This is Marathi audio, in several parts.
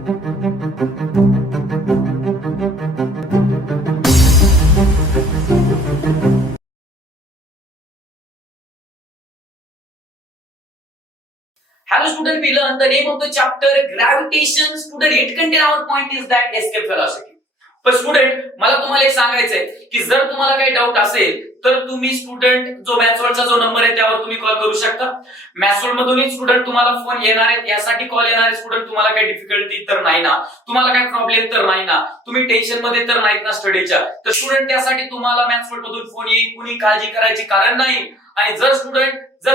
Hello student, we learn the name of the chapter gravitation. Student, it contain our point is that escape velocity. पण स्टुडंट मला तुम्हाला एक सांगायचंय की जर तुम्हाला काही डाऊट असेल तर तुम्ही स्टुडंट जो मॅथ्सवर्डचा जो नंबर आहे त्यावर तुम्ही कॉल करू शकता. मॅथ्सवर्ड मधूनही स्टुडंट तुम्हाला फोन येणार आहेत, यासाठी कॉल येणार आहे. स्टुडंट तुम्हाला काही डिफिकल्टी तर नाही ना, तुम्हाला काही प्रॉब्लेम तर नाही ना, तुम्ही टेन्शन मध्ये तर नाहीत ना स्टडीच्या, तर स्टुडंट त्यासाठी तुम्हाला मॅथ्सवर्ड मधून फोन येईल. कुणी काळजी करायची कारण नाही. आणि जर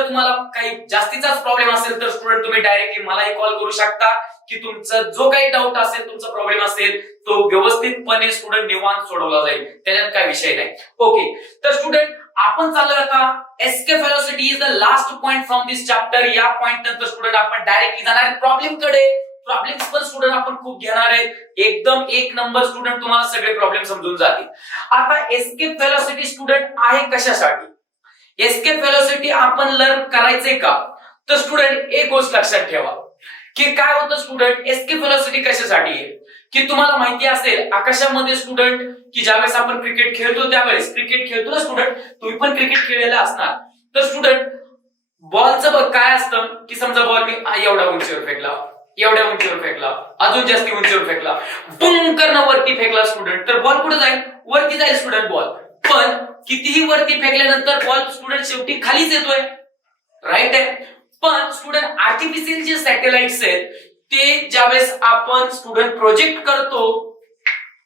तुम्हाला काही जास्तीचाच प्रॉब्लेम असेल तर स्टुडंट तुम्ही डायरेक्टली मलाही कॉल करू शकता की तुमचा जो काही डाऊट असेल, तुमचा प्रॉब्लेम असेल तो व्यवस्थितपणे स्टुडंट निवांत सोडवला जाईल, त्याच्यात काय विषय नाही. ओके, तर स्टुडंट आपण चाललोय आता escape velocity is the last point from this chapter. या पॉइंट नंतर स्टुडंट आपण डायरेक्टली जाणार प्रॉब्लेम कडे. प्रॉब्लेम्स पण स्टुडंट आपण खूप घेणार आहेत. एकदम एक नंबर स्टुडंट तुम्हाला सगळे प्रॉब्लेम समजून जातील. आता एस्केप वेलोसिटी स्टुडंट आहे कशासाठी? एस्केप वेलोसिटी आपण लर्न करायचे का? तर स्टुडंट एक गोष्ट लक्षात ठेवा की काय होतं स्टुडंट, एस्केप वेलोसिटी कशासाठी आहे की तुम्हाला माहिती असेल आकाशामध्ये स्टुडंट की ज्यावेळेस आपण क्रिकेट खेळतो त्यावेळेस, क्रिकेट खेळतो ना स्टुडंट, तुम्ही पण क्रिकेट खेळलेला असणार, तर स्टुडंट बॉलचं काय असतं की समजा बॉल मी एवढ्या उंचीवर फेकला, एवढ्या उंचीवर फेकला, अजून जास्ती उंचीवर फेकला, बुंग करणं वरती फेकला स्टुडंट, तर बॉल कुठे जाईल? वरती जाईल स्टुडंट बॉल. पण कितीही वरती फेकल्यानंतर बॉल स्टुडंट शेवटी खालीच येतोय, राईट आहे. पण स्टुडंट आर्टिफिशियल जे सॅटेलाइट्स आहेत ते ज्यावेळेस आपण स्टुडंट प्रोजेक्ट करतो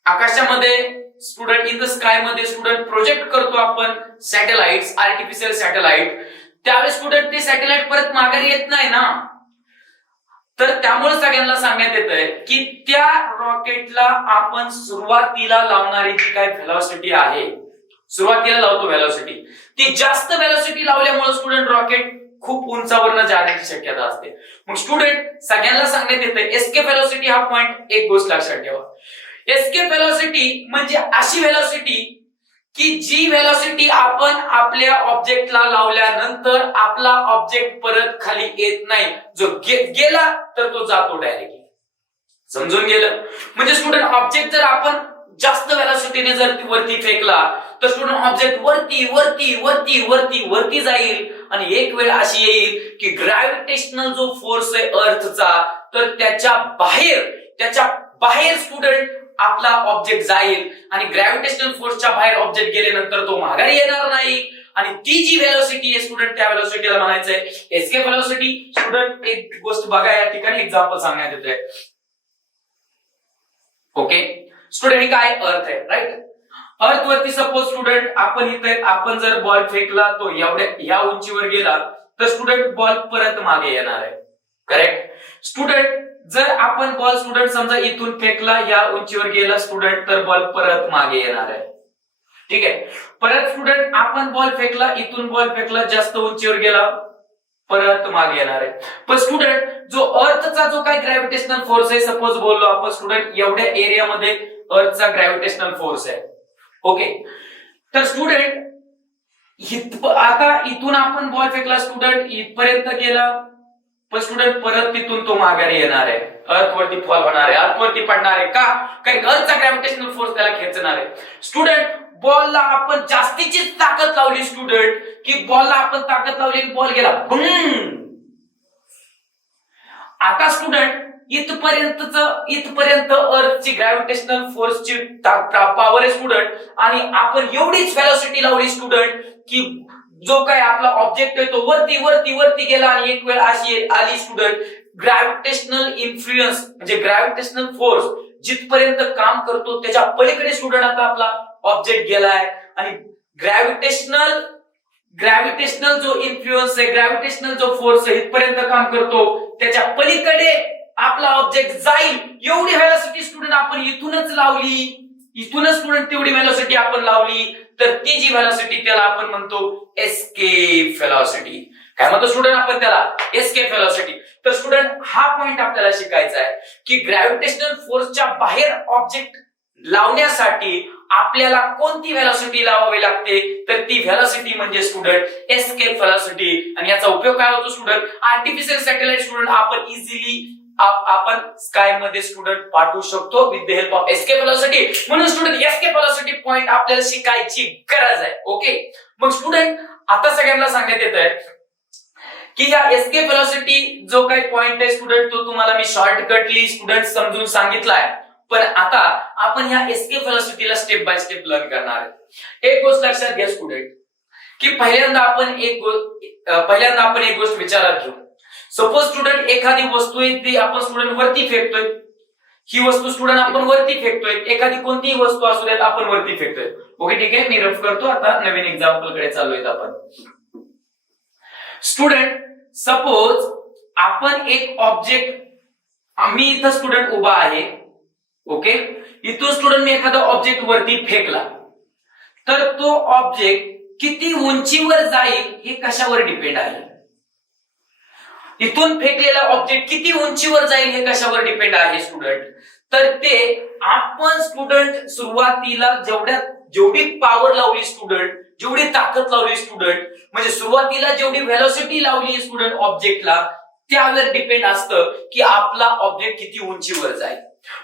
आकाशामध्ये, स्टुडंट इन द स्काय मध्ये स्टुडंट प्रोजेक्ट करतो आपण सॅटेलाइट्स, आर्टिफिशियल सॅटेलाइट, त्यावेळेस स्टुडंट ते सॅटेलाइट परत माघारी येत नाही ना. तर त्यामुळे सगळ्यांना सांगण्यात येतंय की त्या रॉकेटला आपण सुरुवातीला लावणारी जी काय व्हेलॉसिटी आहे, सुरुवातीला लावतो व्हेलॉसिटी, ती जास्त व्हेलॉसिटी लावल्यामुळे स्टुडंट रॉकेट खूप उंचावरनं जाण्याची शक्यता असते. मग स्टुडंट सगळ्यांना सांगण्यात येते एस्केप वेलोसिटी हा पॉइंट एक गोष्ट लक्षात ठेवा. एस्केप वेलोसिटी म्हणजे अशी वेलोसिटी की जी वेलोसिटी आपण आपल्या ऑब्जेक्टला लावल्यानंतर आपला ऑब्जेक्ट परत खाली येत नाही, जो गेला तर तो जातो डायरेक्टली. समजून गेलं? म्हणजे स्टुडंट ऑब्जेक्ट जर आपण जास्त वेलोसिटीने जर वरती फेकला तर स्टुडंट ऑब्जेक्ट वरती वरती वरती वरती वरती जाईल आणि एक वेळ अशी येईल की ग्रॅव्हिटेशनल जो फोर्स आहे अर्थचा, तर त्याच्या बाहेर स्टुडंट आपला ऑब्जेक्ट जाईल आणि ग्रॅव्हिटेशनल फोर्सच्या बाहेर ऑब्जेक्ट गेल्यानंतर तो माघारी येणार नाही. आणि ती जी वेलोसिटी आहे स्टुडंट, त्या वेलोसिटीला म्हणायचंय एस्केप वेलोसिटी. स्टुडंट एक गोष्ट बघा, या ठिकाणी एक्झाम्पल सांगण्यात येतंय. ओके स्टुडंट, हे काय अर्थ आहे, राईट? अर्थ वरती सपोज स्टुडंट आपण जर बॉल फेकला तो या उंचीवर गेला तर स्टुडंट बॉल परत मागे येणार आहे, करेक्ट? स्टुडंट जर आपण बॉल स्टुडंट समजा इथून फेकला, या उंचीवर गेला स्टुडंट, तर बॉल परत मागे येणार आहे, ठीक आहे. परत स्टुडंट आपण बॉल फेकला, इथून बॉल फेकला, जास्त उंचीवर गेला, परत मागे येणार आहे. पण स्टुडंट जो अर्थचा जो काही ग्रॅव्हिटेशनल फोर्स आहे, सपोज बोललो आपण स्टुडंट एवढ्या एरियामध्ये अर्थचा ग्रॅव्हिटेशनल फोर्स आहे, ओके. तर स्टुडंट आता इथून आपण बॉल फेकला, स्टुडंट इथपर्यंत गेला, पण स्टुडंट परत तिथून तो माघारी येणार आहे, अर्थवरती फॉल होणार आहे, अर्थवरती पडणार आहे. का? कारण अर्थचा ग्रॅव्हिटेशनल फोर्स त्याला खेचणार आहे. स्टुडंट बॉलला आपण जास्तीची ताकद लावली स्टुडंट, की बॉलला आपण ताकद लावली, बॉल गेला बूम. आता स्टुडंट इथपर्यंत अर्थची ग्रॅव्हिटेशनल फोर्सची पॉवर आहे स्टुडंट, आणि आपण एवढीच वेलोसिटी लावली स्टुडंट की जो काय आपला ऑब्जेक्ट आहे तो वरती वरती वरती गेला. आणि एक वेळ अशी आली स्टुडंट, ग्रॅव्हिटेशनल इन्फ्लुएन्स म्हणजे ग्रॅव्हिटेशनल फोर्स जिथपर्यंत काम करतो त्याच्या पलीकडे स्टुडंट आता आपला ऑब्जेक्ट गेलाय. आणि ग्रॅव्हिटेशनल जो इन्फ्लुएन्स आहे, ग्रॅव्हिटेशनल जो फोर्स आहे इथपर्यंत काम करतो, त्याच्या पलीकडे आपला ऑब्जेक्ट जाईल. एवढी वेलोसिटी स्टुडंट आपण इथूनच लावली, इथूनच स्टुडंट तेवढी वेलोसिटी आपण लावली, तर ती जी वेलोसिटी त्याला आपण म्हणतो एस्केप वेलोसिटी. काय म्हणतो स्टुडंट आपण त्याला? Escape velocity. तर स्टुडंट हा पॉइंट आपल्याला शिकायचा आहे की ग्रॅव्हिटेशनल फोर्सच्या बाहेर ऑब्जेक्ट लावण्यासाठी आपल्याला कोणती वेलोसिटी लावावी लागते, तर ती वेलोसिटी म्हणजे स्टुडंट एस्केप वेलोसिटी. आणि याचा उपयोग काय होतो स्टुडंट? आर्टिफिशियल सॅटेलाइट स्टुडंट आपण इझिली आपण स्काय मध्ये स्टुडंट पाठवू शकतो with the help of escape velocity. म्हणून स्टुडंट एस्केप व्हेलॉसिटी पॉइंट आपल्याला शिकायची गरज आहे. ओके, मग स्टुडंट आता सगळ्यांना सांगण्यात येत आहे की या एस्केप व्हेलॉसिटी जो काही पॉइंट आहे स्टुडंट तो तुम्हाला मी शॉर्टकटली स्टुडंट समजून सांगितलाय. पण आता आपण ह्या एस्केप व्हेलॉसिटीला स्टेप बाय स्टेप लर्न करणार आहोत. एक गोष्ट लक्षात घ्या स्टुडंट की पहिल्यांदा आपण एक गोष्ट विचारात घेऊ. सपोज स्टुडंट एखादी वस्तू आहे ती आपण स्टुडंट वरती फेकतोय. ही वस्तू स्टुडंट आपण वरती फेकतोय. एखादी कोणतीही वस्तू असू देत आपण वरती फेकतोय. ओके ठीक आहे, मी रफ करतो. आता नवीन एक्झाम्पल कडे चाललोय आपण. स्टुडंट सपोज आपण एक ऑब्जेक्ट, मी इथं स्टुडंट उभा आहे. ओके, इथून स्टुडंट मी एखादा ऑब्जेक्ट वरती फेकला तर तो ऑब्जेक्ट किती उंचीवर जाईल हे कशावर डिपेंड आहे. इथून फेकलेला ऑब्जेक्ट किती उंचीवर जाईल हे कशावर डिपेंड आहे स्टुडंट. तर ते आपण स्टुडंट सुरुवातीला जेवढी पॉवर लावली स्टुडंट, जेवढी ताकद लावली स्टुडंट, म्हणजे सुरुवातीला जेवढी व्हेलॉसिटी लावली स्टुडंट ऑब्जेक्टला त्यावर डिपेंड असतं की आपला ऑब्जेक्ट किती उंचीवर जाईल.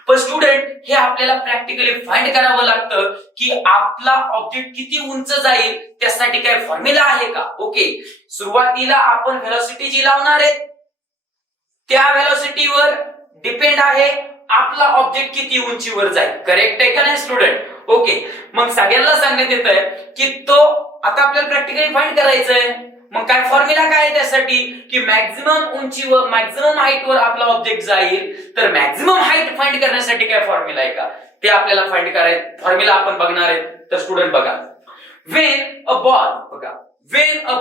पण स्टुडंट हे आपल्याला प्रॅक्टिकली फाइंड करावं लागतं की आपला ऑब्जेक्ट किती उंच जाईल त्यासाठी काय फॉर्म्युला आहे का. ओके, सुरुवातीला आपण व्हेलॉसिटी जी लावणार आहे त्या व्हेलॉसिटीवर डिपेंड आहे आपला ऑब्जेक्ट किती उंचीवर जाईल. करेक्ट आहे का नाही स्टुडंट. ओके, मग सगळ्यांना सांगण्यात येत आहे की तो आता आपल्याला प्रॅक्टिकली फाइंड करायचंय. मग काय फॉर्म्युला काय आहे त्यासाठी की मॅक्झिमम उंचीवर मॅक्झिमम हाईटवर आपला ऑब्जेक्ट जाईल. तर मॅक्झिमम हाईट फाइंड करण्यासाठी काय फॉर्म्युला आहे का ते आपल्याला फाइंड करायचं. फॉर्म्युला आपण बघणार आहे. तर स्टुडंट बघा, when a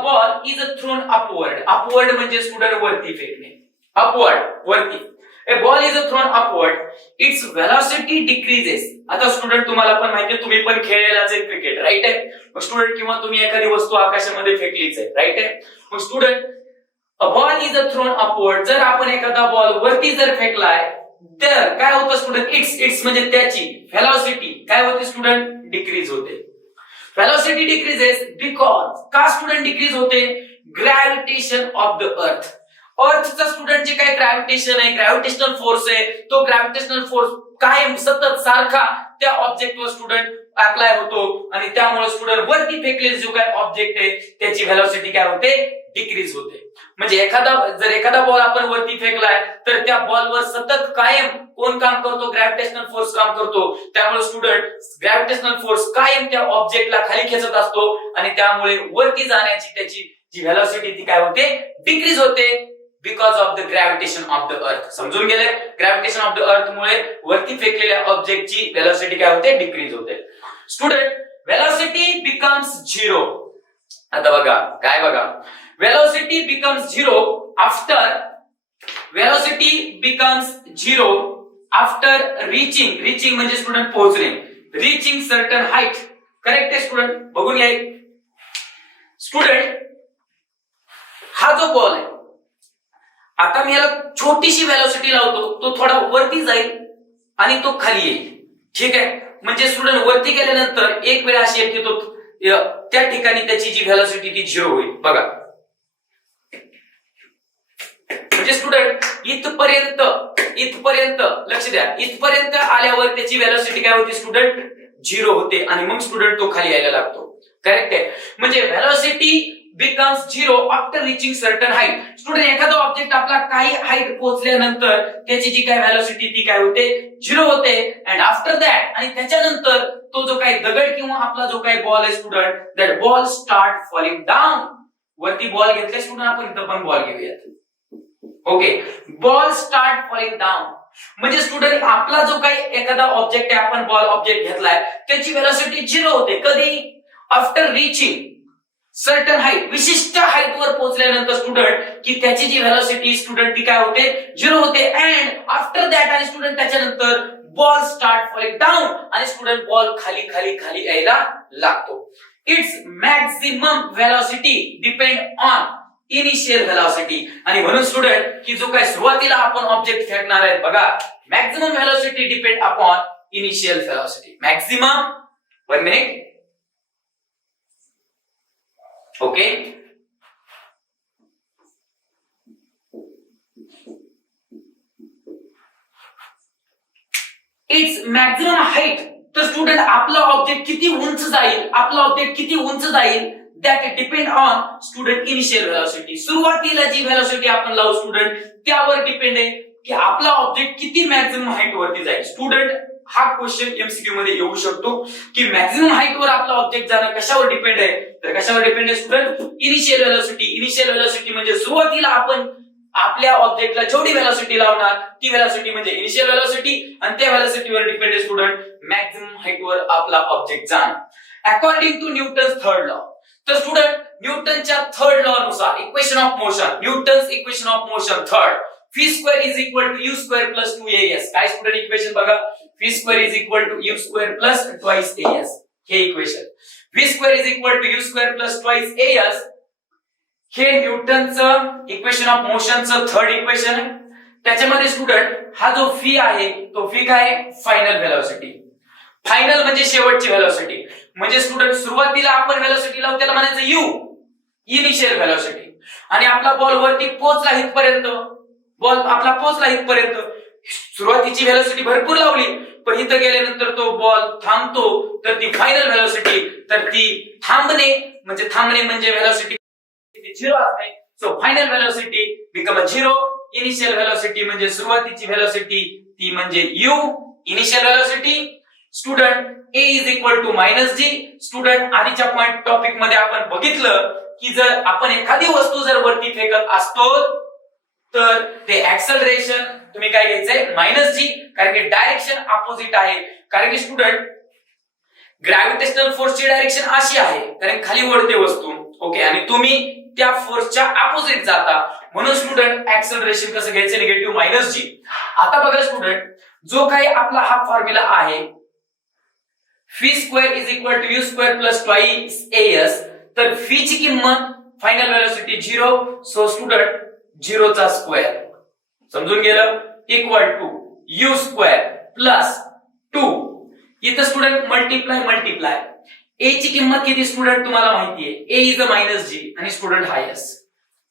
ball is throne upward म्हणजे स्टुडंट वरती फेकणे. अपवर्ड वरती. A ball is thrown upward, its velocity decreases. आता स्टुडंट तुम्हाला पण माहिती, तुम्ही पण खेळलेलाच आहे क्रिकेट, राईट आहे. मग स्टुडंट किंवा तुम्ही एखादी वस्तू आकाशामध्ये फेकलीच आहे, राईट आहे. मग student a ball is throne upward, जर आपण एखादा बॉल वरती जर फेकलाय तर काय होतं स्टुडंट, इट्स म्हणजे त्याची व्हेलॉसिटी काय होते स्टुडंट, डिक्रीज होते. व्हेलॉसिटी डिक्रीजेस बिकॉज, का स्टुडंट डिक्रीज होते, ग्रॅव्हिटेशन ऑफ द अर्थ. अर्थचा स्टुडंट जे काय ग्रॅव्हिटेशन आहे, ग्रॅव्हिटेशनल फोर्स आहे, तो ग्रॅव्हिटेशनल फोर्स कायम सतत सारखा त्या ऑब्जेक्टवर स्टुडंट अप्लाय होतो आणि त्यामुळे स्टुडंट वरती फेकलेले जो काय ऑब्जेक्ट आहे त्याची व्हेलॉसिटी काय होते, डिक्रीज होते. म्हणजे एखादा बॉल आपण वरती फेकलाय तर त्या बॉलवर सतत कायम कोण काम करतो, ग्रॅव्हिटेशनल फोर्स काम करतो. त्यामुळे स्टुडंट ग्रॅव्हिटेशनल फोर्स कायम त्या ऑब्जेक्टला खाली खेचत असतो आणि त्यामुळे वरती जाण्याची त्याची जी व्हेलॉसिटी ती काय होते, डिक्रीज होते. Because of the gravitation of the अर्थ. समजून गेले, ग्रॅव्हिटेशन ऑफ द अर्थ मुळे वरती फेकलेल्या ऑब्जेक्टची व्हेलॉसिटी काय होते, डिक्रीज होते. Student velocity becomes zero. आता बघा काय बघा, velocity becomes zero after reaching म्हणजे स्टुडंट पोहोचणे, रिचिंग सर्टन हाईट. करेक्ट आहे स्टुडंट, बघून घ्या. स्टुडंट हा जो बॉल आहे, आता मी याला छोटीशी व्हेलॉसिटी लावतो, तो थोडा वरती जाईल आणि तो खाली येईल. ठीक आहे, म्हणजे स्टुडंट वरती गेल्यानंतर एक वेळ अशी येते तो त्या ठिकाणी त्याची जी व्हेलॉसिटी ती झिरो होईल. बघा म्हणजे स्टुडंट इथपर्यंत लक्ष द्या, इथपर्यंत आल्यावर त्याची व्हेलॉसिटी काय होती स्टुडंट, झिरो होते आणि मग स्टुडंट तो खाली यायला लागतो. करेक्ट आहे, म्हणजे velocity becomes zero after reaching certain height. Student एखादा ऑब्जेक्ट आपला काही हाईट पोहोचल्यानंतर त्याची जी काय व्हेलॉसिटी ती काय होते, झिरो होते. अँड आफ्टर दॅट, आणि त्याच्यानंतर तो जो काही दगड किंवा आपला जो काही बॉल आहे student, that ball start falling down. वरती बॉल घेतले स्टुडंट, आपण इथं पण बॉल घेऊयात. Okay, ball start falling down म्हणजे स्टुडंट आपला जो काही एखादा ऑब्जेक्ट आहे, आपण बॉल ऑब्जेक्ट घेतलाय त्याची व्हेलॉसिटी झिरो होते. कधी, आफ्टर रिचिंग सर्टन हाईट, विशिष्ट हाईट वर पोहोचल्यानंतर स्टुडंट की त्याची जी व्हेलॉसिटी स्टुडंट ती काय होते, झिरो होते. अँड आफ्टर दॅट, आणि स्टुडंट त्याच्यानंतर बॉल स्टार्ट फॉलिंग डाऊन आणि स्टुडंट बॉल खाली यायला लागतो. It's maximum velocity depend on initial velocity. आणि म्हणून स्टुडंट की जो काय सुरुवातीला आपण ऑब्जेक्ट फेकणार आहे बघा, maximum velocity depend upon initial velocity. Maximum, 1 minute. Okay, it's maximum height. तर स्टुडंट आपला ऑब्जेक्ट किती उंच जाईल, आपला ऑब्जेक्ट किती उंच जाईल, that depend on student initial velocity. सुरुवातीला जी व्हेलॉसिटी आपण लावू स्टुडंट त्यावर डिपेंड आहे की आपला ऑब्जेक्ट किती मॅक्झिमम हाईट वरती जाईल. स्टुडंट हा क्वेश्चन एमसीक्यू मध्ये येऊ शकतो की मॅक्झिमम हाईट वर आपला ऑब्जेक्ट जाणं कशावर डिपेंड आहे. तर कशावर डिपेंड आहे student, initial velocity. Initial velocity म्हणजे सुरुवातीला आपण आपल्या ऑब्जेक्टला जेवढी व्हेलॉसिटी लावणार ती व्हेलॉसिटी म्हणजे इनिशियल व्हेलॉसिटी, आणि त्या व्हेलॉसिटीवर डिपेंड आहे स्टुडंट मॅक्झिमम हाईट वर आपला ऑब्जेक्ट जाणं. According to Newton's third law. तर स्टुडंट न्यूटनच्या थर्ड लॉ नुसार equation of motion, Newton's equation of motion third, v square is equal to u square plus 2as. काय स्टुडंट इक्वेशन बघा, v square is equal to u square plus twice as. हे equation v square is equal to u square plus twice as हे न्यूटनचं इक्वेशन ऑफ मोशनचं थर्ड इक्वेशन आहे. त्याच्यामध्ये स्टुडंट हा जो v आहे तो v काय आहे, फायनल व्हेलॉसिटी. फायनल म्हणजे शेवटची व्हेलॉसिटी. म्हणजे स्टुडंट सुरुवातीला आपण व्हेलॉसिटी लावू त्याला म्हणायचं u, इनिशियल व्हेलॉसिटी. आणि आपला बॉल वरती पोहोचला इथपर्यंत, बॉल आपला पोहोचला इथपर्यंत, सुरुवातीची व्हेलॉसिटी भरपूर लावली पण इथं गेल्यानंतर तो बॉल थांबतो तर ती फायनल व्हेलॉसिटी, तर ती थांबणे म्हणजे व्हेलॉसिटी झिरो असते. So final velocity become a zero. Initial velocity म्हणजे सुरुवातीची व्हेलॉसिटी ती म्हणजे u, initial velocity. Student a is equal to minus g. Student आधीच्या पॉइंट टॉपिक मध्ये आपण बघितलं की जर आपण एखादी वस्तू जर वरती फेकत असतो तर ते ऍक्सलरेशन तुम्ही काय घ्यायचंय, मायनस जी, कारण की डायरेक्शन अपोजिट आहे. कारण की स्टुडंट ग्रॅव्हिटेशनल फोर्सची डायरेक्शन अशी आहे कारण खाली वळते वस्तू, ओके, आणि तुम्ही त्या फोर्सच्या अपोजिट जाता, म्हणून स्टुडंट ऍक्सलरेशन कसं घ्यायचं, निगेटिव्ह मायनस जी. आता बघा स्टुडंट, जो काही आपला हा फॉर्म्युला आहे v square is equal to u square plus twice as, तर v ची किंमत फायनल व्हेलॉसिटी 0, सो स्टुडंट 0 चा स्क्वेअर समजून गेलं, equal to u square plus 2. इथं स्टुडंट मल्टिप्लाय a ची किंमत किती स्टुडंट तुम्हाला माहिती आहे, a is a minus g आणि स्टुडंट हा s,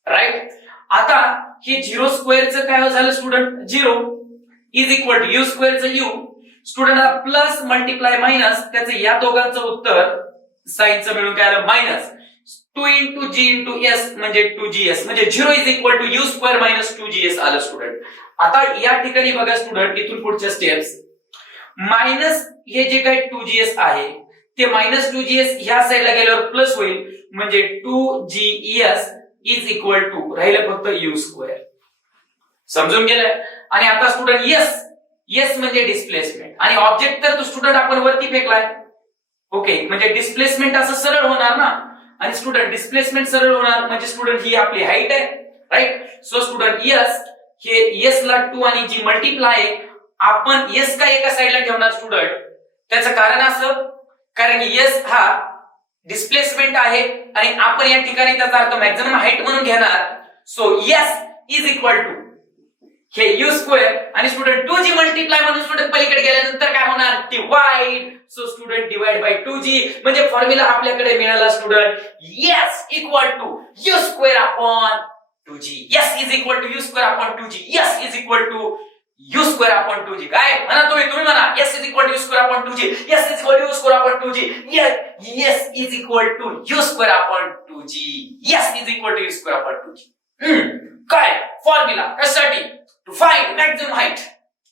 राईट. आता हे 0 स्क्वेअरचं काय झालं student, 0 is equal to u स्क्वेअरचं u, student plus multiply minus, त्याचं या दोघांचं उत्तर साइनचं मिळून काय आलं, minus 2 into G into S म्हणजे 2gs, म्हणजे 0 is equal to u square minus 2gs आलं स्टुडंट. आता या ठिकाणी बघा स्टुडंट, इथून पुढच्या स्टेप्स, मायनस हे जे काही 2gs आहे ते मायनस 2gs ह्या साईडला गेल्यावर प्लस होईल, म्हणजे 2gs इज इक्वल टू राहिलं फक्त u स्क्वेअर. समजून गेलं. आणि आता स्टुडंट यस म्हणजे डिस्प्लेसमेंट, आणि ऑब्जेक्ट तर तो स्टुडंट आपण वरती फेकलाय, ओके, म्हणजे डिस्प्लेसमेंट असं सरळ होणार ना, आणि स्टुडंट डिस्प्लेसमेंट सरळ होणार म्हणजे स्टुडंट ही आपली हाईट आहे, राईट. सो स्टुडंट यस, हे यस ला 2 आणि जी मल्टिप्लाय आहे, आपण यस का एका साईडला ठेवणार स्टुडंट, त्याचं कारण असं, कारण की यस हा डिस्प्लेसमेंट आहे आणि आपण या ठिकाणी त्याचा अर्थ मॅक्झिमम हाईट म्हणून घेणार. So S is equal to हे u स्क्वेअर आणि स्टुडंट 2g मल्टिप्लाय म्हणून स्टुडंट पलीकडे गेल्यानंतर काय होणार, divide. So student divide by 2g, म्हणजे फॉर्म्युला आपल्याकडे मिळाला student S equal to u square upon 2g. S is equal to u square upon 2g. S is equal to u square upon 2g. काय म्हणा तुम्ही म्हणा, S is equal to u square upon 2g. S is equal to u square upon 2g. S is equal to u square upon 2g. S is equal to u square upon 2g. काय फॉर्म्युला कशासाठी, to find maximum height.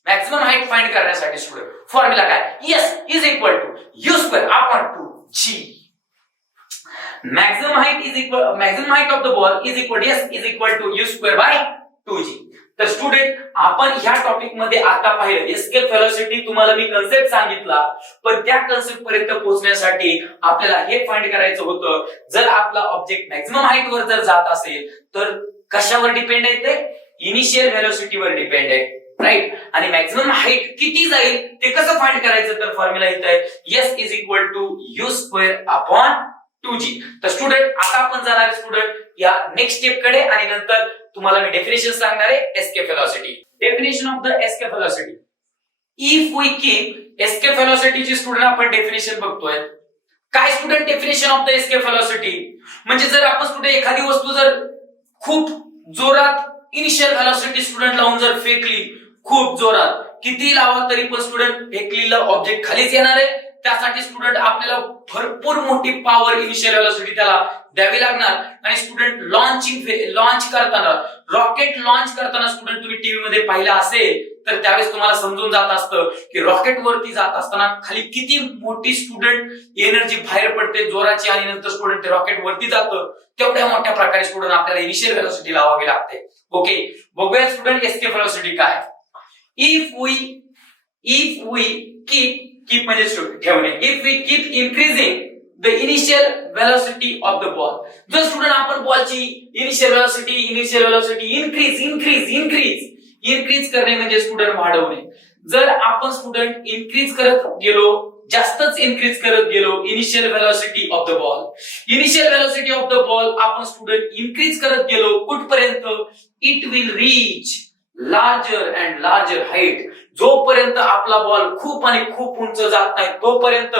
Maximum height find करण्यासाठी स्टुडंट फॉर्म्युला काय, S is equal to u square upon 2g. Maximum height of the ball is equal, S is equal to u square by 2g. तर स्टुडंट आपण ह्या टॉपिक मध्ये आता पाहिलं एस्केप व्हेलॉसिटी, तुम्हाला मी कन्सेप्ट सांगितला, पण त्या कन्सेप्ट पर्यंत पोहोचण्यासाठी आपल्याला हे फाइंड करायचं होतं, जर आपला ऑब्जेक्ट मॅक्झिमम हाईट वर जर जात असेल तर कशावर डिपेंड आहे, ते इनिशियल व्हेलॉसिटीवर डिपेंड आहे, राईट. आणि मॅक्झिमम हाईट किती जाईल ते कसं फाइंड करायचं, तर फॉर्म्युला इथं आहे, S is equal to u square upon 2g. तर स्टुडंट आता आपण जाणार आहे स्टुडंट या नेक्स्ट स्टेप कडे, आणि नंतर तुम्हाला मी डेफिनेशन सांगणार आहे escape velocity. Definition of the escape velocity. If we keep escape व्हेलॉसिटीची स्टुडंट आपण डेफिनेशन बघतोय. काय student definition of the escape velocity म्हणजे जर आपण स्टुडंट एखादी वस्तू जर खूप जोरात इनिशियल व्हेलॉसिटी स्टुडंट लावून जर फेकली खूप जोरात, किती लावा तरी पण स्टुडंट फेकलेलं ऑब्जेक्ट खालीच येणार आहे. त्यासाठी स्टुडंट आपल्याला भरपूर मोठी पॉवर इनिशियल व्हेलॉसिटी त्याला द्यावी लागणार. आणि स्टुडंट लॉन्च करताना, रॉकेट लॉन्च करताना स्टुडंट तुम्ही टीव्ही मध्ये पाहिलं असेल तर त्यावेळेस तुम्हाला समजून जात असतं की रॉकेट वरती जात असताना खाली किती मोठी स्टुडंट एनर्जी बाहेर पडते जोराची आणि नंतर स्टुडंट ते रॉकेट वरती जातं. तेवढ्या मोठ्या प्रकारे स्टुडंट आपल्याला इनिशियल व्हेलॉसिटी लावावी लागते. ओके, बघूया स्टुडंट एस्केप व्हेलॉसिटी काय. इफ वी keep म्हणजे ठेवणे, if we keep increasing the initial velocity of the ball. जर स्टुडंट आपण बॉलची इनिशियल व्हेलॉसिटी इन्क्रीज करणे म्हणजे स्टुडंट वाढवणे. जर आपण स्टुडंट इन्क्रीज करत गेलो, जास्तच इन्क्रीज करत गेलो initial velocity of the ball, initial velocity of the ball आपण स्टुडंट इन्क्रीज करत गेलो कुठपर्यंत, it will reach larger and larger height. जोपर्यंत आपला बॉल खूप आणि खूप उंच जात नाही तोपर्यंत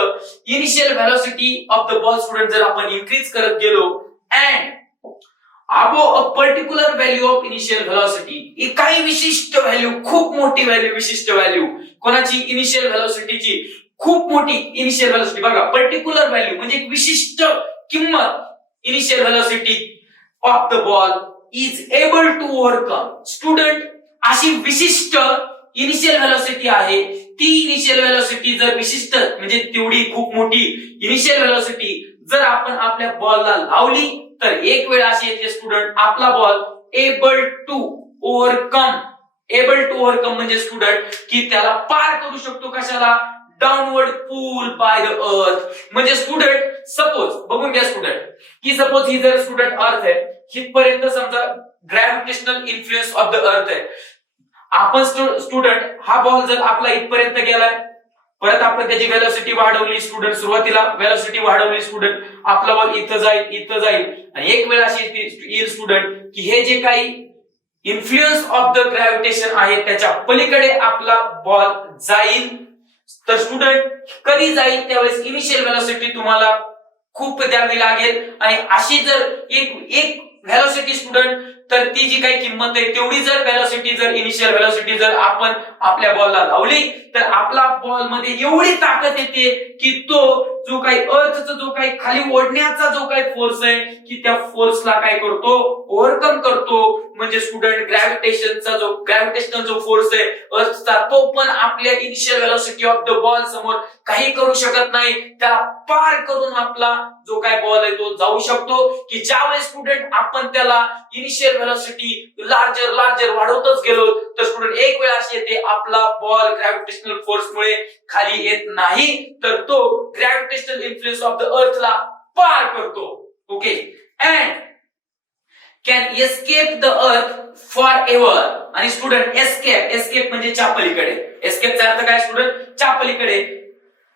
initial velocity of the ball student जर आपण इन्क्रीज करत गेलो and above a particular value of initial velocity, काही विशिष्ट व्हॅल्यू, खूप मोठी व्हॅल्यू, विशिष्ट व्हॅल्यू कोणाची, इनिशियल व्हेलॉसिटीची, खूप मोठी इनिशियल व्हेलॉसिटी. बघा, पर्टिक्युलर व्हॅल्यू म्हणजे एक विशिष्ट किंमत initial velocity of the ball is able to overcome. Student अशी विशिष्ट इनिशियल व्हेलॉसिटी आहे, ती इनिशियल व्हेलॉसिटी जर विशिष्ट म्हणजे तेवढी खूप मोठी इनिशियल व्हेलॉसिटी जर आपण आपल्या बॉलला लावली तर एक वेळ अशी येते स्टुडंट आपला बॉल एबल टू ओव्हरकम म्हणजे स्टुडंट की त्याला पार करू शकतो कशाला, downward pool by the earth. म्हणजे स्टुडंट सपोज बघून घ्या स्टुडंट की सपोज ही जर स्टुडंट अर्थ आहे, हितपर्यंत समजा gravitational influence of the earth आहे. आपण स्टुडंट हा बॉल जर आपला इथपर्यंत गेलाय, परत आपण त्याची व्हेलॉसिटी वाढवली स्टुडंट, सुरुवातीला व्हेलॉसिटी वाढवली स्टुडंट, आपला बॉल इथं जाईल आणि एक वेळ अशी येईल स्टुडंट की हे जे काही इन्फ्लुएन्स ऑफ द ग्रॅव्हिटेशन आहे त्याच्या पलीकडे आपला बॉल जाईल. तर स्टुडंट कधी जाईल त्यावेळेस इनिशियल व्हेलॉसिटी तुम्हाला खूप द्यावी लागेल. आणि अशी जर एक व्हेलॉसिटी स्टुडंट तर ती जी काही किंमत आहे तेवढी जर व्हेलॉसिटी जर इनिशियल व्हेलॉसिटी जर आपण आपल्या बॉलला लावली तर आपला बॉल मध्ये एवढी ताकद येते की तो जो काही अर्थचा जो काही खाली ओढण्याचा जो काही फोर्स आहे की त्या फोर्सला काय करतो, ओव्हरकम करतो. म्हणजे स्टुडंट ग्रॅव्हिटेशनल जो फोर्स आहे अर्थचा तो पण आपल्या initial velocity of the ball समोर काही करू शकत नाही, त्याला पार करून आपला जो काय बॉल आहे तो जाऊ शकतो. की ज्यावेळेस स्टुडंट आपण त्याला इनिशियल व्हेलॉसिटी लार्जर वाढवतच गेलो तर स्टुडंट एक वेळ अशी येते आपला बॉल ग्रॅव्हिटेशनल फोर्स मुळे खाली येत नाही तर तो ग्रॅव्हिटेशनल इन्फ्लुएन्स ऑफ द अर्थला पार करतो. Okay, and can escape the earth forever. आणि स्टुडंट एस्केप म्हणजे च्या पलीकडे, एस्केपचा अर्थ काय स्टुडंट, च्या पलीकडे.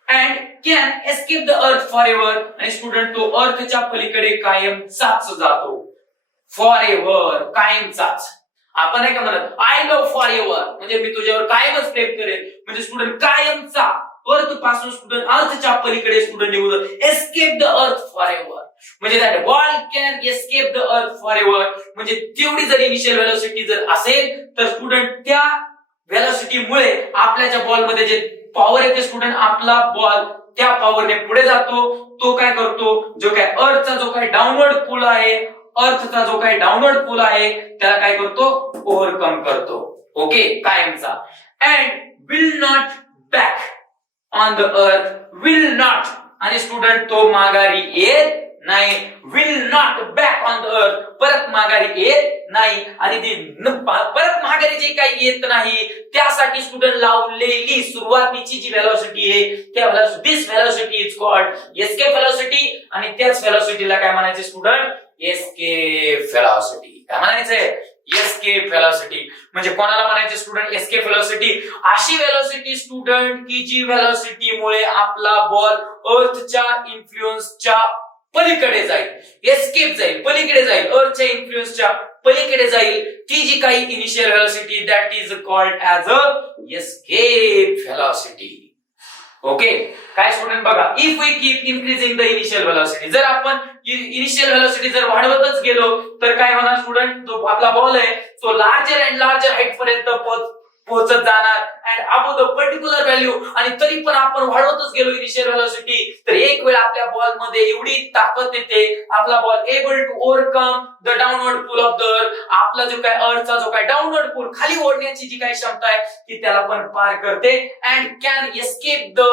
And can escape the earth forever. आणि स्टुडंट तो अर्थच्या पलीकडे कायमचाच जातो. फॉर एव्हर, कायमचाच. आपण नाही का म्हणत आय लव्ह फॉर एव्हर म्हणजे मी तुझ्यावर कायमच प्रेम करेन. म्हणजे स्टुडंट कायमचा अर्थ पासून स्टुडंट अर्थच्या पलीकडे स्टुडंट निघून escape the earth forever. म्हणजे that ball can escape the earth forever. म्हणजे तेवढी जर इनिशियल व्हेलॉसिटी जर असेल तर स्टुडंट त्या व्हेलॉसिटीमुळे आपल्या ज्या बॉल मध्ये जे पॉवर येते स्टुडंट आपला बॉल त्या पॉवरने पुढे जातो. तो काय करतो, जो काय अर्थचा जो काय डाऊनवर्ड पूल आहे, अर्थचा जो काही डाऊनवर्ड पूल आहे त्याला काय करतो, ओव्हरकम करतो. ओके, कायमचा. And will not back on the earth, will not. आणि स्टुडंट तो माघारी येत नाही. Will not back on the earth, परत माघारी येत नाही. आणि ती परत माघारी जे काही येत नाही त्यासाठी स्टुडंट लावलेली सुरुवातीची जी व्हेलॉसिटी आहे त्या this velocity is called escape velocity. आणि त्याच व्हेलॉसिटीला काय म्हणायचे स्टुडंट, एस्केप व्हेलॉसिटी. काय म्हणायचंय, एस्केप व्हेलॉसिटी. म्हणजे कोणाला म्हणायचे स्टुडंट, एस्केप व्हेलॉसिटी. अशी व्हेलॉसिटी स्टुडंट की जी व्हेलॉसिटी मुळे आपला बॉल अर्थच्या इन्फ्लुएन्सच्या पलीकडे जाईल, एस्केप जाईल, पलीकडे जाईल, अर्थच्या इन्फ्लुएन्सच्या पलीकडे जाईल. ती जी काही initial velocity that is called as a escape velocity. Okay, काय स्टुडंट बघा, if we keep increasing the initial velocity, जर आपण इनिशियल व्हेलॉसिटी जर वाढवतच गेलो तर काय होणार स्टुडंट, जो आपला बॉल आहे तो लार्जर अँड लार्जर हाईट पर्यंत पोहोचत जाणार and above the particular value, आणि तरी पण आपण वाढवतच गेलो इनिशियल व्हेलॉसिटी, तर एक वेळ आपल्या बॉल मध्ये एवढी ताकद येते, आपला ball able to overcome the downward pull of the earth, आपला जो काय अर्थचा जो काय डाऊनवर्ड पुल खाली ओढण्याची जी काही क्षमता आहे ती त्याला पण पार करते and can escape the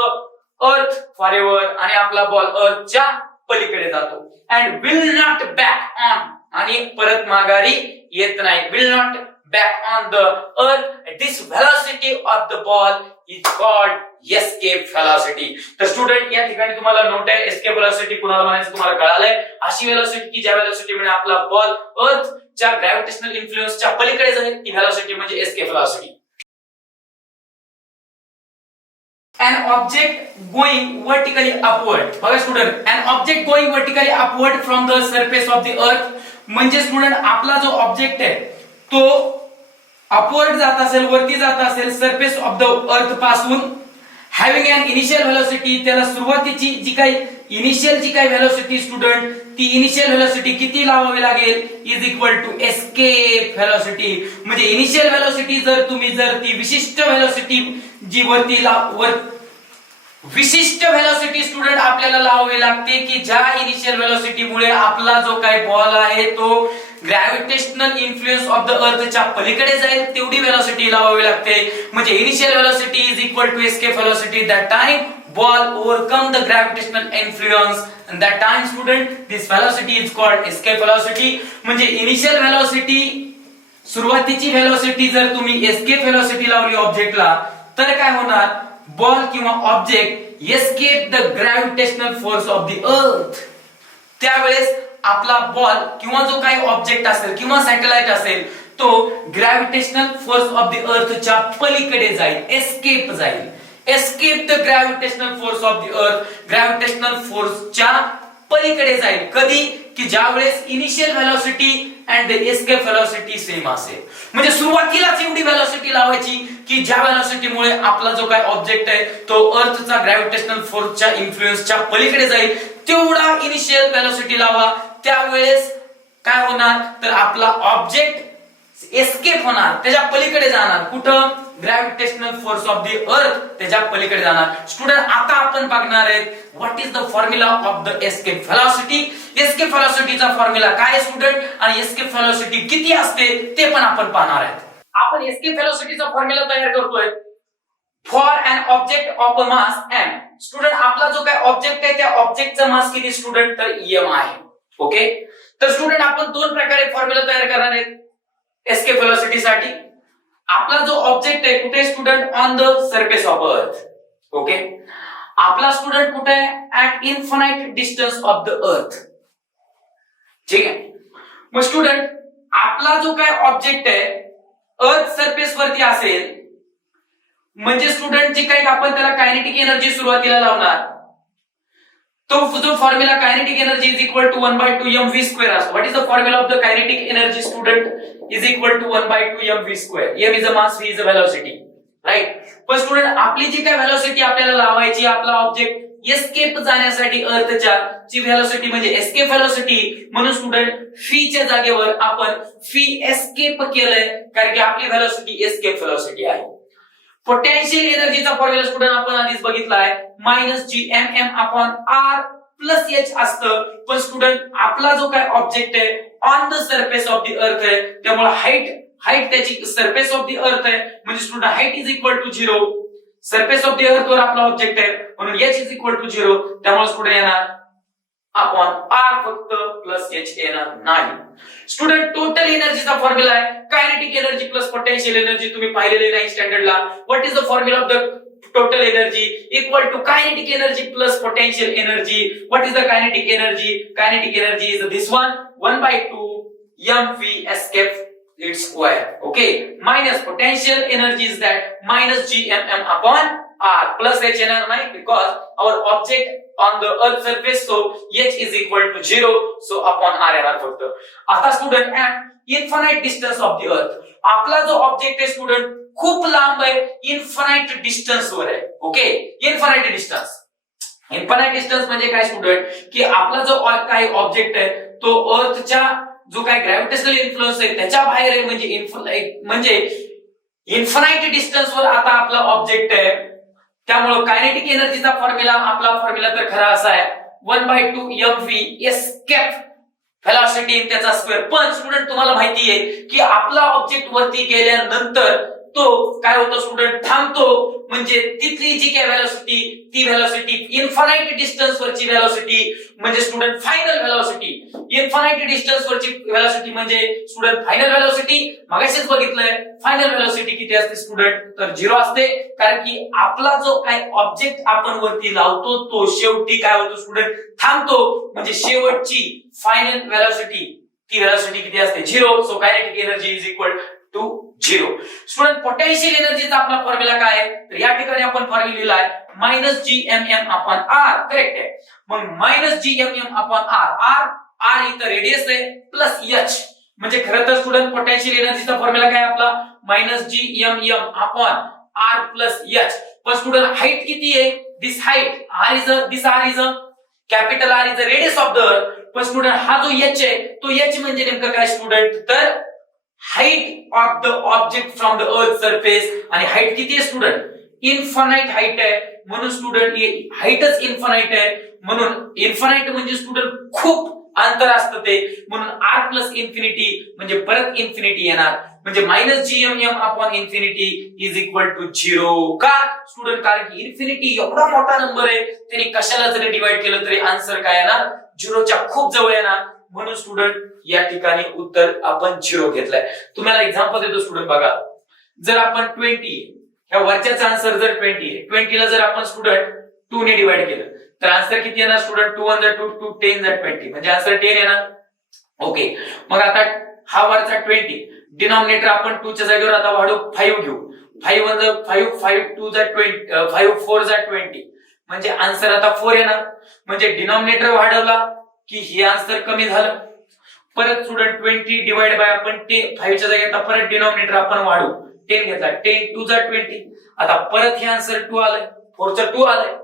earth forever, आणि आपला बॉल अर्थच्या पलीकडे जातो and will not back on, आणि परत माघारी येत नाही, will not back on the earth. This velocity of the ball is called escape velocity. तर स्टुडंट या ठिकाणी तुम्हाला नोट आहे, escape velocity कुणाला म्हणायचं तुम्हाला कळालंय, अशी velocity की ज्या velocity मुळे आपला बॉल अर्थच्या ग्रॅव्हिटेशनल इन्फ्लुएन्सच्या पलीकडे जाईल, ती velocity म्हणजे escape velocity. An object going vertically upward, बघा student, an object going vertically upward from the surface of the earth, म्हणजे स्टुडंट आपला जो ऑब्जेक्ट आहे तो अपवर्ड जात असेल, वरती जात असेल सरफेस ऑफ द अर्थ पासून, हॅव्हिंग अन इनिशियल व्हेलॉसिटी, त्याला सुरुवातीची जी काही इनिशियल जी काही व्हेलॉसिटी स्टुडंट, ती इनिशियल व्हेलॉसिटी किती लावावी लागेल, is equal to escape velocity. म्हणजे इनिशियल व्हेलॉसिटी जर ती विशिष्ट व्हेलॉसिटी जी विशिष्ट व्हेलॉसिटी स्टुडंट आपल्याला लावावी लागते की ज्या इनिशियल व्हेलॉसिटी मुळे आपला जो काही बॉल आहे तो ग्रॅव्हिटेशनल इन्फ्लुएन्स ऑफ द अर्थच्या पलीकडे जाईल, तेवढी व्हेलॉसिटी लावावी लागते. म्हणजे initial velocity is equal to escape velocity, that time ball overcome the gravitational influence and that time student this velocity is called escape velocity. म्हणजे इनिशियल व्हेलॉसिटी, सुरुवातीची व्हेलॉसिटी जर तुम्ही एस्केप व्हेलॉसिटी लावली ऑब्जेक्टला, तर काय होणार, बॉल किंवा object escape the gravitational force of the अर्थ. त्यावेळेस आपला बॉल किंवा जो काही ऑब्जेक्ट असेल किंवा सॅटेलाइट असेल तो ग्रॅव्हिटेशनल फोर्स ऑफ द अर्थच्या पलीकडे जाईल, एस्केप जाईल, escape the gravitational force of the अर्थ, ग्रॅव्हिटेशनल फोर्सच्या पलीकडे जाईल. कधी, की ज्या वेळेस initial velocity and the escape velocity same असेल. म्हणजे सुरुवातीलाच एवढी व्हेलॉसिटी लावायची की ज्या व्हेलॉसिटीमुळे आपला जो काही ऑब्जेक्ट आहे तो अर्थचा ग्रॅव्हिटेशनल फोर्सच्या इन्फ्लुएन्सच्या पलीकडे जाईल, तेवढा इनिशियल व्हेलॉसिटी लावा. त्यावेळेस काय होणार, तर आपला ऑब्जेक्ट एस्केप होणार, त्याच्या पलीकडे जाणार. कुठं, ग्रॅव्हिटेशनल फोर्स ऑफ द अर्थ त्याच्या पलीकडे जाणार. स्टुडंट आता आपण बघणार आहेत what is the formula of the escape velocity. Escape व्हेलॉसिटीचा फॉर्म्युला काय स्टुडंट, आणि एस्केप व्हेलॉसिटी किती असते ते पण आपण पाहणार आहेत. आपण एस्केप व्हेलॉसिटीचा फॉर्म्युला तयार करतोय for an object of a mass m. Student आपला जो काय ऑब्जेक्ट आहे त्या ऑब्जेक्टचा मास किती स्टुडंट, तर m आहे. ओके, तर स्टुडंट आपण दोन प्रकारे फॉर्म्युला तयार करणार आहेत एस्केप व्हेलॉसिटी साठी. आपला जो ऑब्जेक्ट आहे कुठे student, on the surface of earth. Okay, आपला स्टुडंट कुठे आहे, at infinite distance of the अर्थ. ठीक आहे, मग स्टुडंट आपला जो काय ऑब्जेक्ट आहे अर्थ सरफेस वरती असेल, म्हणजे स्टुडंट जी काही आपण त्याला कायनेटिक एनर्जी सुरुवातीला लावणार, तो जो formula kinetic energy is equal to 1/2 mv². What is the formula of the kinetic energy student, is equal to 1/2 mv². m is a mass, v is a velocity, right. पण स्टुडंट आपली जी काय व्हेलॉसिटी आपल्याला लावायची, आपला ऑब्जेक्ट एस्केप जाण्यासाठी अर्थच्या ची व्हेलॉसिटी म्हणजे एस्केप व्हेलॉसिटी, म्हणून स्टुडंट फीच्या जागेवर आपण फी एस्केप केलंय, कारण की आपली व्हेलॉसिटी एस्केप व्हेलॉसिटी आहे. पोटेन्शियल एनर्जीचा फॉर्म्युला स्टुडंट आपण आधीच बघितला आहे, -gmm/r+h असतं. पण स्टुडंट आपला जो काय ऑब्जेक्ट आहे on the surface of the earth आहे, त्यामुळे हाईट त्याची सरफेस ऑफ द अर्थ आहे, म्हणजे student height is equal to 0. Surface of the earth वर आपला ऑब्जेक्ट आहे म्हणून h इज इक्वल टू 0. त्यामुळे स्टुडंट येणार अपॉन r फक्त प्लस h येणार नाही. स्टुडंट टोटल एनर्जीचा फॉर्म्युला आहे kinetic energy plus potential energy. तुम्ही पाहिलेले नाही स्टँडर्डला. What is the formula of the total energy, equal to kinetic energy plus potential energy. What is the kinetic energy, kinetic energy is this one, 1/2 mv escape its square. Okay, minus potential energy is that -gmm/r plus h येणार नाही, because our object on the earth surface, so h is equal to 0, so upon r येणार फक्त. आता student at infinite distance of the earth, आपला जो ऑब्जेक्ट आहे स्टुडंट खूप लांब आहे, इन्फानाइट डिस्टन्स वर आहे. Okay, infinite distance. Infinite distance म्हणजे काय स्टुडंट, की आपला जो काही ऑब्जेक्ट आहे तो अर्थच्या जो काय ग्रॅव्हिटेशनल इन्फ्लुएन्स आहे त्याच्या बाहेर आहे, म्हणजे इन्फानाइट डिस्टन्सवर आता आपला ऑब्जेक्ट आहे, त्यामुळे कायनेटिक एनर्जीचा फॉर्म्युला आपला फॉर्म्युला तर खरा असा आहे 1/2 mv एस्केप व्हेलॉसिटी इन त्याचा स्क्वेअर. पण स्टुडंट तुम्हाला माहिती आहे की आपला ऑब्जेक्ट वरती गेल्यानंतर तो काय होतो स्टुडंट, थांबतो. म्हणजे तिथली जी काय व्हेलॉसिटी, ती व्हेलॉसिटी इन्फानाइट डिस्टन्स वरची व्हेलॉसिटी म्हणजे student final velocity. Infinite distance वरची व्हेलॉसिटी म्हणजे स्टुडंट फायनल व्हेलॉसिटी. मगाशीच बघितलंय फायनल व्हेलॉसिटी किती असते स्टुडंट, तर 0 असते. कारण की आपला जो काय ऑब्जेक्ट आपण वरती लावतो तो शेवटी काय होतो स्टुडंट, थांबतो. म्हणजे शेवटची फायनल व्हेलॉसिटी, ती व्हेलॉसिटी किती असते 0. So kinetic energy is equal to 0. Student potential एनर्जीचा आपला फॉर्म्युला काय आहे, तर या ठिकाणी आपण फॉर्म्युला लिहिलाय -gmm/r. करेक्ट आहे. मग -gmm/r, r इथं रेडियस आहे, प्लस h. म्हणजे खरं तर स्टुडंट पोटेन्शियल एनर्जीचा फॉर्म्युला काय आपला -gmm/r प्लस h. पण स्टुडंट हाईट किती आहे, this height r is a capital R is a radius of the earth. पण स्टुडंट हा जो h आहे तो h म्हणजे नेमकं काय स्टुडंट, तर height of the object from the earth surface. आणि हाईट किती आहे स्टुडंट, इन्फानाइट हाईट आहे. म्हणून स्टुडंट हाईटच इन्फानाइट आहे. म्हणून इन्फानाइट म्हणजे स्टुडंट खूप अंतर असतं ते. म्हणून r प्लस इन्फिनिटी म्हणजे परत इन्फिनिटी येणार. म्हणजे -gmm/∞ इज इक्वल टू 0. का स्टुडंट, कारण की इन्फिनिटी एवढा मोठा नंबर आहे, त्यांनी कशाला जरी डिवाइड केलं तरी आन्सर काय येणार, 0च्या खूप जवळ येणार. म्हणून स्टुडंट या ठिकाणी उत्तर आपण 0 घेतलाय. तुम्हाला एक्झाम्पल देतो स्टुडंट बघा. जर आपण 20 ह्या वरच्याचा आन्सर जर 20 ला जर आपण स्टुडंट 2 ने डिवाइड केलं तर आन्सर किती येणार स्टुडंट, 2 1 2 2 10 20 म्हणजे आन्सर 10 येणार. ओके. मग आता हा वरचा 20 डिनॉमिनेटर आपण 2 च्या जागेवर आता वाढू 5 घेऊ. 5 1 5 5 2 20 5 4 20 म्हणजे आन्सर आता 4 येणार. म्हणजे डिनॉमिनेटर वाढवला की हे आन्सर कमी झालं. परत स्टुडंट 20 डिवाइड बाय आपण 5 च्या जागेत परत डिनॉमिनेटर आपण वाढू 10 घेतला. 10 2 20 आता परत हे आन्सर 2 आलंय, 4 चा 2 आलंय.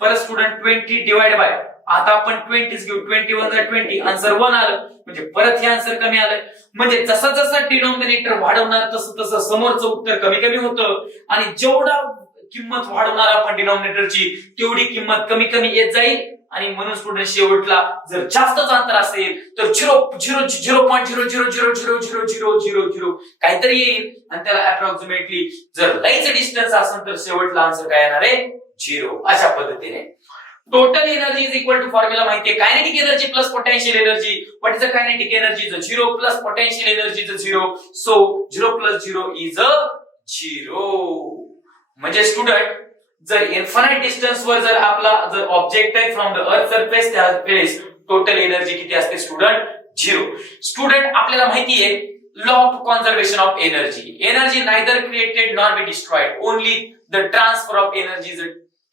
परत स्टुडंट 20 डिवाइड बाय आता आपण 20 घेऊ 21 20 आन्सर 1 आलं. म्हणजे परत हे आन्सर कमी आलंय. म्हणजे जसं जसं डिनॉमिनेटर वाढवणार तसं तसं समोरचं उत्तर कमी कमी होतं. आणि जेवढा किंमत वाढवणार आपण डिनॉमिनेटरची तेवढी किंमत कमी कमी येत जाईल. आणि म्हणून स्टुडंट शेवटला जर जास्तच अंतर असेल तर 0.00000000 काहीतरी येईल. आणि त्याला अप्रॉक्सिमेटली जर लईच डिस्टन्स असेल तर शेवटला आन्सर काय येणार आहे 0. अशा पद्धतीने total energy is equal to formula माहितीये kinetic energy plus potential energy. What is the kinetic energy, 0 plus potential energy 0. So 0 plus 0 is a 0. म्हणजे स्टुडंट जर इन्फानाइट डिस्टन्स वर जर आपला जर ऑब्जेक्ट आहे फ्रॉम द अर्थ सरफेस त्यावेळेस टोटल एनर्जी किती असते स्टुडंट 0. स्टुडंट आपल्याला माहिती आहे law of conservation of energy. Energy neither created nor be destroyed, only the transfer of energy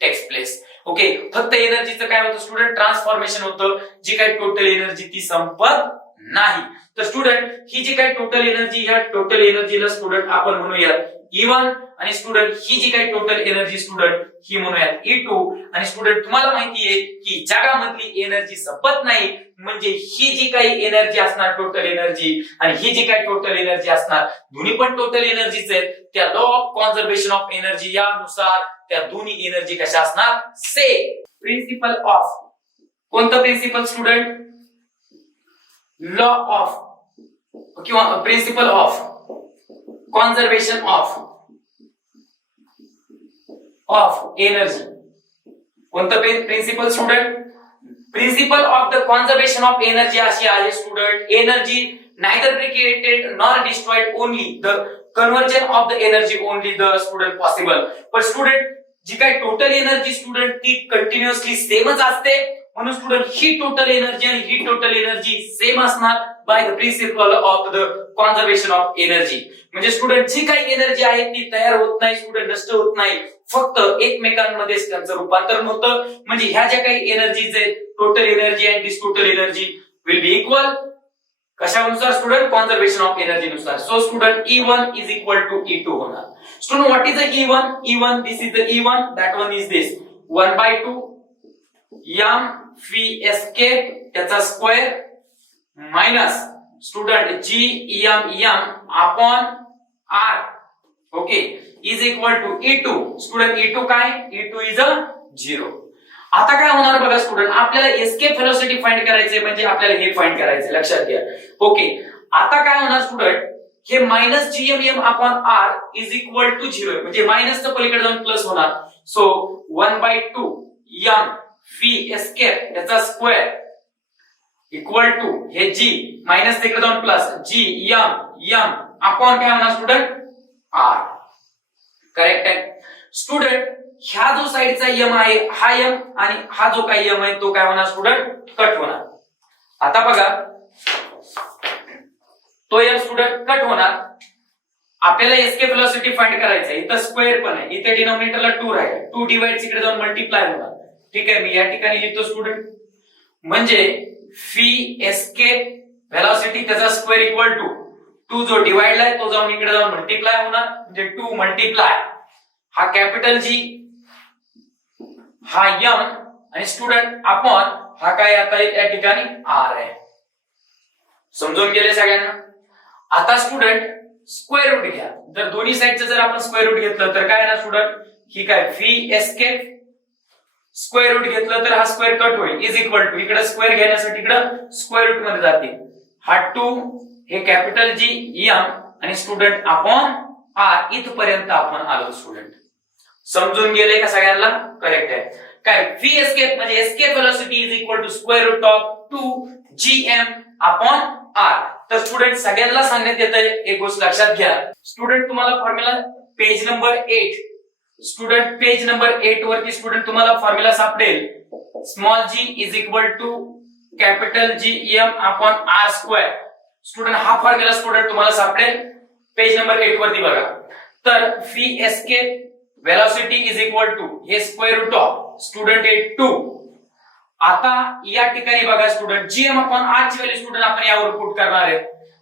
takes place. Okay. फक्त एनर्जीचं काय होतं स्टुडंट, ट्रान्सफॉर्मेशन होतं. जी काही टोटल एनर्जी ती संपत नाही. तर स्टुडंट ही जी काही टोटल एनर्जी, ह्या टोटल एनर्जीला स्टुडंट आपण म्हणूया E1 आणि स्टुडंट ही जी काही टोटल एनर्जी स्टुडंट ही म्हणूयात E2. आणि स्टुडंट तुम्हाला माहितीये की जगामधली एनर्जी संपत नाही. म्हणजे ही जी काही एनर्जी असणार टोटल एनर्जी आणि ही जी काही टोटल एनर्जी असणार दोन्ही पण टोटल एनर्जीच आहेत. त्या law of conservation of energy यानुसार त्या दोन्ही एनर्जी कशा असणार सेम. प्रिन्सिपल ऑफ कोणतं प्रिन्सिपल स्टुडंट, लॉ ऑफ किंवा principle of conservation of energy. कोणतं principle student, principle of the conservation of energy अशी आहे student energy neither created nor destroyed, only the conversion of the energy only the student possible. पण स्टुडंट जी काही टोटल एनर्जी स्टुडंट ती कंटिन्युअसली सेमच असते. म्हणून स्टुडंट ही टोटल एनर्जी आणि ही टोटल एनर्जी सेम असणार by the principle of the conservation of energy. म्हणजे स्टुडंट जी काही एनर्जी आहे ती तयार होत नाही स्टुडंट, नष्ट होत नाही, फक्त एकमेकांमध्ये त्यांचं रूपांतरण होतं. म्हणजे ह्या ज्या काही एनर्जीज आहेत total energy and this total energy will be equal कशानुसार स्टुडंट, कॉन्झर्वेशन ऑफ एनर्जी नुसार. So student E1 is equal to E2 होणार. Student what is the E1, E1 this is the E1, that one is this 1/2 mv escape त्याचा square minus student gmm upon r okay is equal to E2 student E2 काय E2 इज अ 0. आता काय होणार बघा स्टुडंट आपल्याला एस्केप व्हेलॉसिटी फाइंड करायचे म्हणजे आपल्याला हे फाइंड करायचे लक्षात घ्या. ओके आता काय होणार स्टुडंट हे minus gmm upon r is equal to 0 म्हणजे मायनसचं पलीकडे जाऊन प्लस होणार. सो 1/2 m v एस्केप याचा स्क्वेअर इक्वल टू हे g मायनस तिकडे जाऊन प्लस g m अपॉन काय होणार स्टुडंट r. करेक्ट आहे स्टुडंट. ह्या जो साइडचा m आहे हा m आणि हा जो काही m आहे तो काय होणार स्टुडंट कट होणार. आता बघा तो m स्टुडंट कट होणार. आपल्याला एस्केप व्हेलॉसिटी फाइंड करायचं इथं स्क्वेअर पण आहे इथे डिनॉमिनेटरला 2 राहिला 2 डिवाइड इकडे जाऊन मल्टिप्लाय होणार. ठीक आहे मी या ठिकाणी लिहितो स्टुडंट म्हणजे फी एस्केप व्हेलॉसिटी त्याचा स्क्वेअर इक्वल टू 2 जो डिवाइड आहे तो जाऊन इकडे जाऊन मल्टिप्लाय होणार म्हणजे 2 मल्टिप्लाय हा कॅपिटल G हा m आणि स्टुडंट अपॉन हा काय आता या ठिकाणी r आहे. समजून गेले सगळ्यांना. आता स्टुडंट स्क्वेअर रूट घ्या. जर दोन्ही साइडचं जर आपण स्क्वेअर रूट घेतलं तर काय ना स्टुडंट ही काय फी एस्केप स्क्वेअर रूट घेतलं तर हा स्क्वेअर कट होईल इज इक्वल टू इकडे स्क्वेअर घेण्यासाठी इकडे स्क्वेअर रूट मध्ये जातील हा 2 हे कॅपिटल G m आणि स्टुडंट अपॉन r इथपर्यंत आपण आलो स्टुडंट. समजून गेले का सगळ्यांना. करेक्ट आहे. काय फी एस्केप म्हणजे escape velocity is equal to square root of 2 gm upon r. तर स्टुडंट सगळ्यांना सांगण्यात येत आहे एक गोष्ट लक्षात घ्या स्टुडंट तुम्हाला formula page number 8 student page number 8 वरती स्टुडंट तुम्हाला फॉर्म्युला सापडेल small g is equal to capital G m upon r square. Student हा फॉर्म्युला स्टुडंट तुम्हाला सापडेल पेज नंबर 8 वरती बघा. तर फी escape velocity is equal to हे स्क्वेअर रूट ऑफ स्टुडंट 2. आता या ठिकाणी बघा स्टुडंट gm अपॉन r ची व्हॅल्यू स्टुडंट आपण यावर पुट करणार आहे.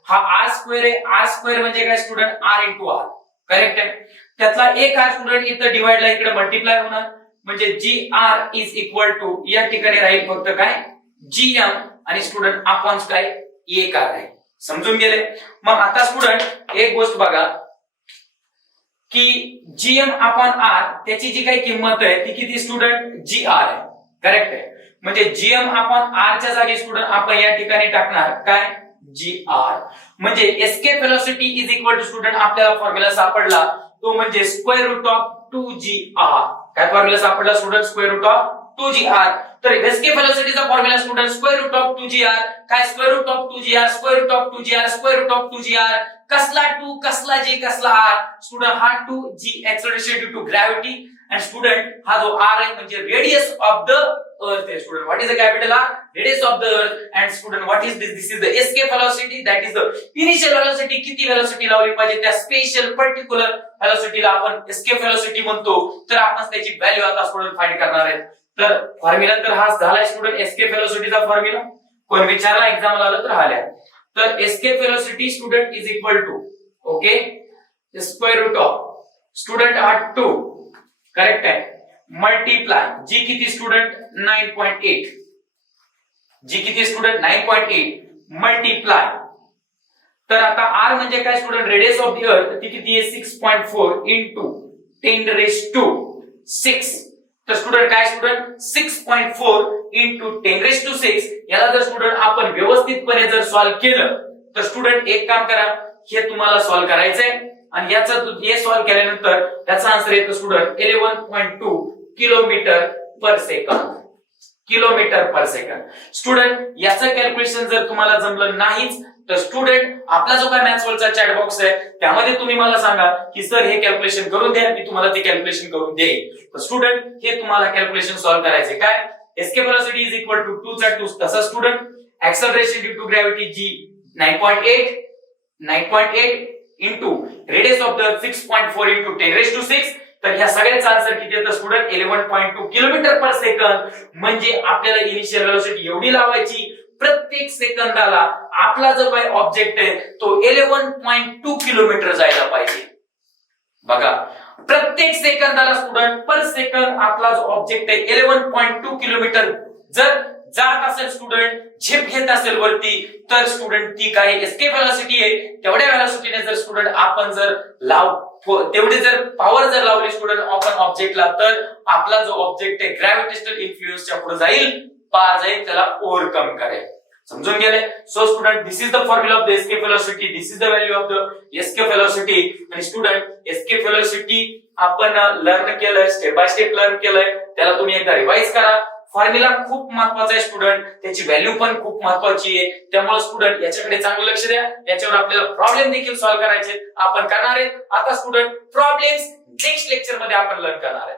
हा r स्क्वेअर आहे r स्क्वेअर म्हणजे काय student r into r. Correct आहे. त्यातला एक r स्टुडंट इथं डिवाइड ला इकडे मल्टिप्लाय होणार म्हणजे gr इज इक्वल टू या ठिकाणी राहील फक्त काय gm आणि स्टुडंट अपॉन काय एक r आहे. समजून गेले. मग आता स्टुडंट एक गोष्ट बघा की gm अपॉन r त्याची जी काही किंमत आहे ती किती स्टुडंट gr आहे. करेक्ट आहे. म्हणजे gm अपॉन r च्या जागी स्टुडंट आपण या ठिकाणी टाकणार काय gr. म्हणजे escape velocity is equal to student आपल्याला फॉर्म्युला सापडला तो म्हणजे स्क्वेअर रूट ऑफ 2gr. काय फॉर्म्युला सापडला student square root of 2gr. तर एस्केप व्हेलॉसिटीचा formula student square root of 2gr. काय square root of 2gr square root of 2gr square root of 2gr. कसला 2 कसला g कसला r स्टुडंट हा 2g acceleration due to gravity and student हा जो r आहे म्हणजे रेडियस ऑफ द अर्थ आहे. Student what is the capital r radius of the अर्थ and student what is this is the escape velocity that is the initial velocity. किती व्हेलॉसिटी लावली पाहिजे त्या स्पेशल पर्टिक्युलर व्हेलॉसिटीला आपण एस्केप व्हेलॉसिटी म्हणतो. तर आपण त्याची व्हॅल्यू आता स्टुडंट फाइंड करणार आहेत. तर फॉर्म्युला तर हा झालाय स्टुडंट एस्केप व्हेलॉसिटीचा फॉर्म्युला. कोण विचारला एक्झामला आलं तर आल्या. तर escape velocity student is equal to okay square root of student हा 2 करेक्ट आहे मल्टिप्लाय जी किती स्टुडंट 9.8 जी किती स्टुडंट 9.8 मल्टिप्लाय. तर आता r म्हणजे काय स्टुडंट रेडियस ऑफ द अर्थ ती किती आहे 6.4 इंटू 10 रेज टू 6. तर स्टुडंट काय स्टुडंट 6.4 इंटू 10 रेज टू 6 याला जर स्टुडंट आपण व्यवस्थितपणे जर सॉल्व्ह केलं तर स्टुडंट एक काम करा हे तुम्हाला सॉल्व्ह करायचंय आणि याचं हे सॉल्व्ह केल्यानंतर त्याचा आन्सर येतो student 11.2 kilometre per second. Kilometre per second. Student याचं कॅल्क्युलेशन जर तुम्हाला जमलं नाहीच तर स्टुडंट आपला जो काय मॅथ्सवरचा चॅट बॉक्स आहे त्यामध्ये तुम्ही मला सांगा की सर हे कॅल्क्युलेशन करून द्या मी तुम्हाला ते कॅल्क्युलेशन करून देईन. तर स्टुडंट हे तुम्हाला कॅल्क्युलेशन सॉल्व्ह करायचे काय escape velocity is equal to 2 चा 2 तसा student acceleration due to gravity g 9.8 into radius of the 6.4 into 10 raise to 6. तर ह्या सगळ्याचा आन्सर किती येतं स्टुडंट 11.2 किलोमीटर पर सेकंद. म्हणजे आपल्याला इनिशियल व्हेलॉसिटी एवढी लावायची प्रत्येक सेकंदाला आपला जो काही ऑब्जेक्ट आहे तो 11.2 किलोमीटर जायला पाहिजे. बघा प्रत्येक सेकंदाला स्टुडंट पर सेकंद आपला जो ऑब्जेक्ट आहे 11.2 किलोमीटर जर जात असेल स्टुडंट झेप घेत असेल वरती तर स्टुडंट ती काय एस्केप व्हेलॉसिटी आहे तेवढ्या व्हेलॉसिटीने जर स्टुडंट आपण जर तेवढी जर पॉवर जर लावली स्टुडंट आपण ऑब्जेक्टला, तर आपला जो ऑब्जेक्ट आहे ग्रॅव्हिटेशनल इन्फ्लुएन्सच्या पुढे जाईल, पार जाईल, त्याला ओव्हरकम करेल. समजून गेले? So student, this is the formula of the escape velocity, this is the value of the escape velocity. आणि स्टुडंट, एस्केप व्हेलॉसिटी आपण लर्न केलंय, स्टेप बाय स्टेप लर्न केलंय, त्याला तुम्ही एकदा रिवाइज करा. फॉर्म्युला खूप महत्वाचा आहे स्टुडंट, त्याची व्हॅल्यू पण खूप महत्वाची आहे. त्यामुळे स्टुडंट याच्याकडे चांगलं लक्ष द्या. याच्यावर आपल्याला प्रॉब्लेम देखील सॉल्व्ह करायचे आपण करणार आहेत. आता स्टुडंट, प्रॉब्लेम्स नेक्स्ट लेक्चर मध्ये आपण लर्न करणार आहे.